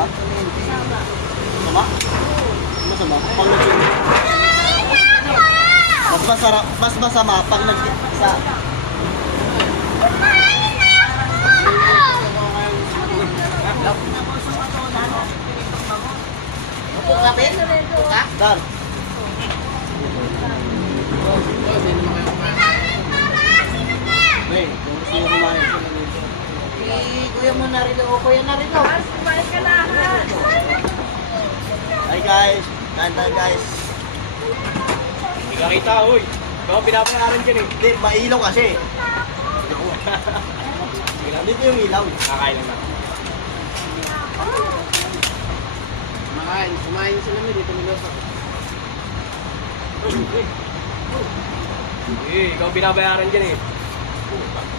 Ha? Sama? Masama? Pag nag mas masarap, mas masama pag nag sa Opo ka, Ben? Opo ka? Dan. Hey, kung gusto mo kumain. Kuya mo na rin o kuya na rin o. Kumain ka na, ha? Hi guys. Kain tayo guys. Hindi ka kita, uy. Ikaw ang pinapayaran dyan eh. Hindi, mailaw kasi. Dito yung ilaw. Kakain lang na. Kumain sila mo dito niloto. Eh, ikaw ang pinapayaran dyan eh.